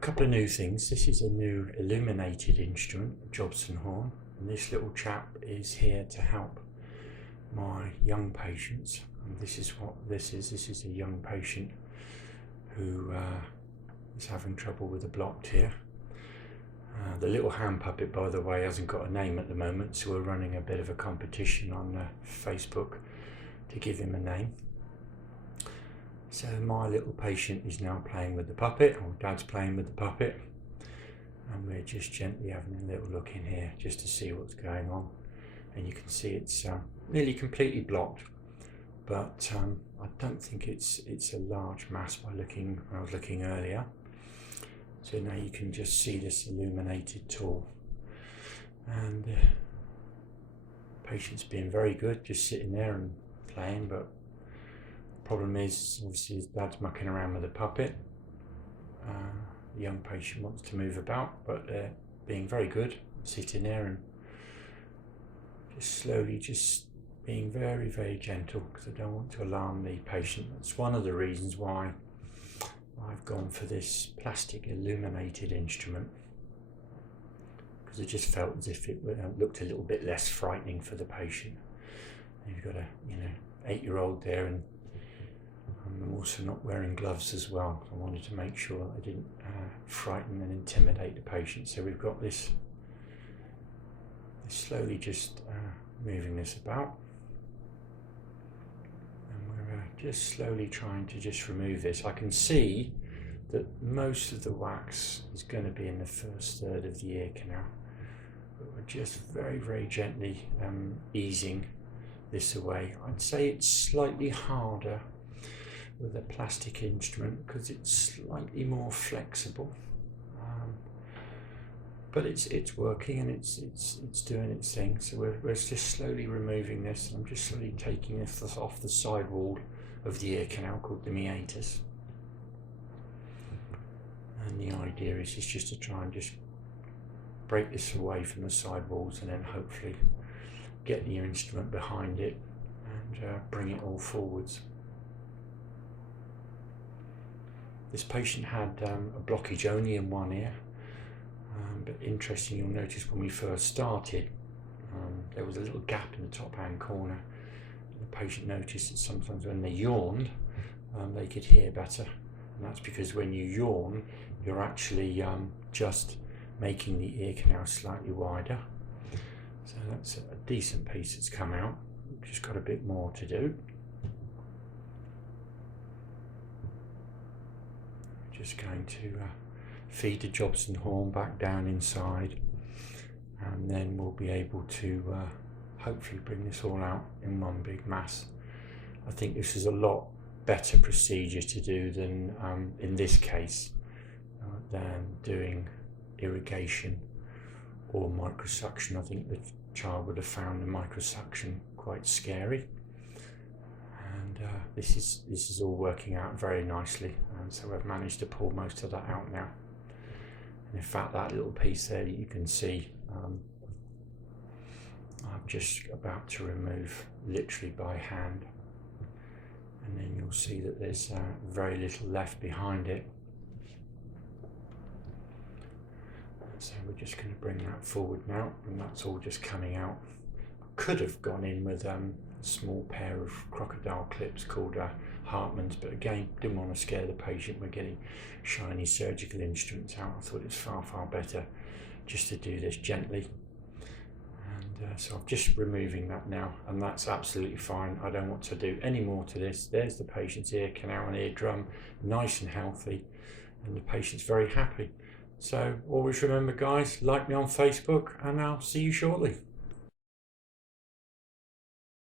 couple of new things. This is a new Illuminated instrument, a Jobson horn, and this little chap is here to help my young patients. And this is what this is. This is a young patient who is having trouble with a blocked ear. The little hand puppet, by the way, hasn't got a name at the moment, so we're running a bit of a competition on Facebook to give him a name. So my little patient is now playing with the puppet, or Dad's playing with the puppet, and we're just gently having a little look in here just to see what's going on. And you can see it's nearly completely blocked, but I don't think it's a large mass by looking when I was looking earlier. So now you can just see this illuminated tool, and the patient's being very good, just sitting there and playing. But the problem is, obviously, his Dad's mucking around with the puppet. The young patient wants to move about, but they're being very good, sitting there and just slowly, just being very, very gentle, because I don't want to alarm the patient. That's one of the reasons why I've gone for this plastic illuminated instrument, because I just felt as if it looked a little bit less frightening for the patient. You've got a 8-year-old there, and I'm also not wearing gloves as well. I wanted to make sure I didn't frighten and intimidate the patient. So we've got this slowly just moving this about, and we're just slowly trying to just remove this. I can see that most of the wax is going to be in the first third of the ear canal, but we're just very, very gently easing this away. I'd say it's slightly harder with a plastic instrument because it's slightly more flexible, but it's working, and it's doing its thing. So we're just slowly removing this, and I'm just slowly taking this off the side wall of the ear canal called the meatus. And the idea is just to try and just break this away from the side walls, and then hopefully get the instrument behind it and bring it all forwards. This patient had a blockage only in one ear, but interesting, you'll notice when we first started there was a little gap in the top hand corner. The patient noticed that sometimes when they yawned they could hear better, and that's because when you yawn you're actually just making the ear canal slightly wider. So that's a decent piece that's come out. We've just got a bit more to do. Just going to feed the Jobson horn back down inside, and then we'll be able to hopefully bring this all out in one big mass. I think this is a lot better procedure to do than in this case than doing irrigation or microsuction. I think the child would have found the microsuction quite scary, and this is all working out very nicely, and so I've managed to pull most of that out now. And in fact, that little piece there that you can see, I'm just about to remove literally by hand, and then you'll see that there's very little left behind it. So we're just going to bring that forward now, and that's all just coming out. I could have gone in with a small pair of crocodile clips called Hartmann's, but again, didn't want to scare the patient. We're getting shiny surgical instruments out. I thought it was far, far better just to do this gently. And so I'm just removing that now, and that's absolutely fine. I don't want to do any more to this. There's the patient's ear canal and eardrum, nice and healthy, and the patient's very happy. So always remember, guys, like me on Facebook, and I'll see you shortly.